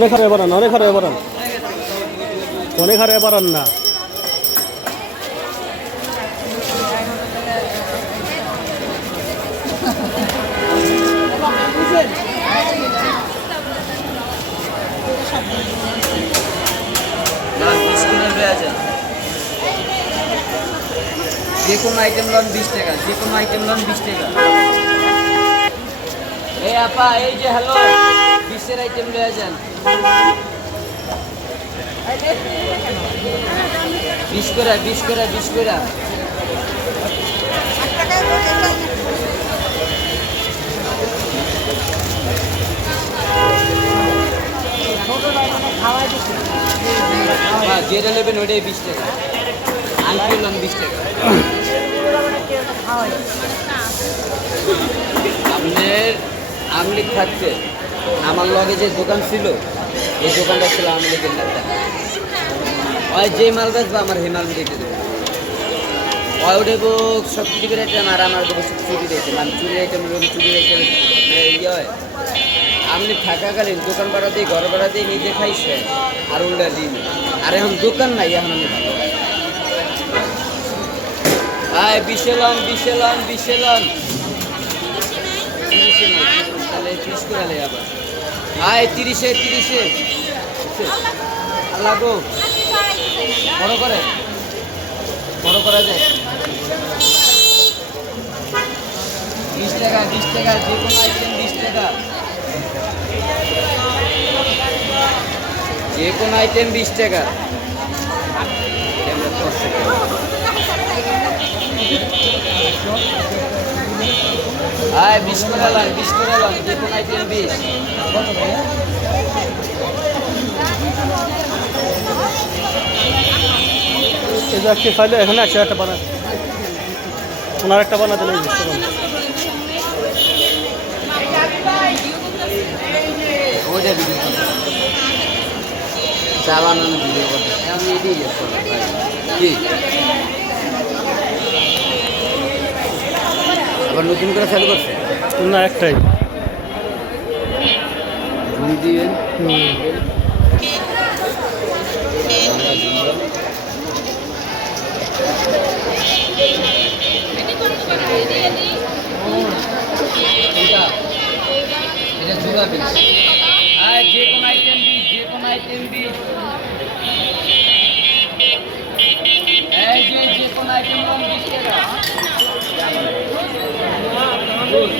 অনেক হারে বাড়ান, অনেক হারে বাড়ান। অনেক হারে বাড়ান না। যে কোনো আইটেম লন বিশ টাকা, যে কোনো আইটেম লন বিশ টাকা। এই আপা, এই যে হ্যালো বিশের আইটেম লয়ে যান বিশ করে বিশ করে বিশ করে। হ্যাঁ, যেটা নেবেন ওইটাই বিশ টাকা। লন বিশ টাকা। আপনার আমলিক থাকতে আমার লগে যে দোকান ছিল, এই দোকানটা ছিল ডাক্তার ওই যে মাল বেচবো, আমার সেই মাল দেখতে দেবো। ওই উঠে সব কিছু করে আইটেম আর আমার দেবো সব চুরি দিয়েছে মানে চুরি আইটেম চুরি আইটেম ইয়ে হয়। আপনি থাকাকালীন দোকান দিয়ে, ঘর দিয়ে নিজে খাইছে আর উল্টা দিন। আর এখন দোকান নাই, এখন আমি ভালো। আয় বিশে লন বিশে করে আবার। আয়, তিরিশে তিরিশে। আল্লাহ গো। বড় করে। বড় করা যায় বিশ টাকা বিশ টাকা, যে কোনো আইটেম বিশ টাকা। যে কোনো আইটেম বিশ টাকা। দশ টাকা। আয় বিশ করে লান বিশ করে লান যে কোনো আইটেম বিশ। এই যে একটা খাইলে এখানে একশো একটা বানা ওনার একটা বানা দিলে বুঝতে ওইটা ভিডিও চা বানানো ভিডিও করতে। আমি এটাই। কি? আবার নতুন করে চালু করছে? না একটাই। দিয়ে যে কোনো আইটেম বিল যে কোনো আইটেম বিল এই যে যে কোনো আইটেম নাম বিশ টাকা দুধ,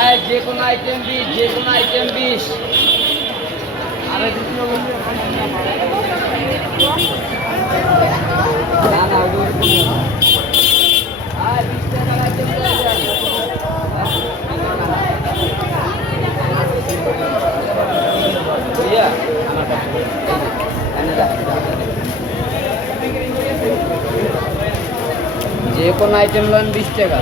এই যে কোনো আইটেম বিশ যে কোনো আইটেম বিশ আরে দ্বিতীয় বন্ধু না না ওগুলো আর বিশ টাকা আইটেম চলে যান ইয়া আমার কাছে এনে রাখ। যে কোনো আইটেম লোন বিশ টাকা।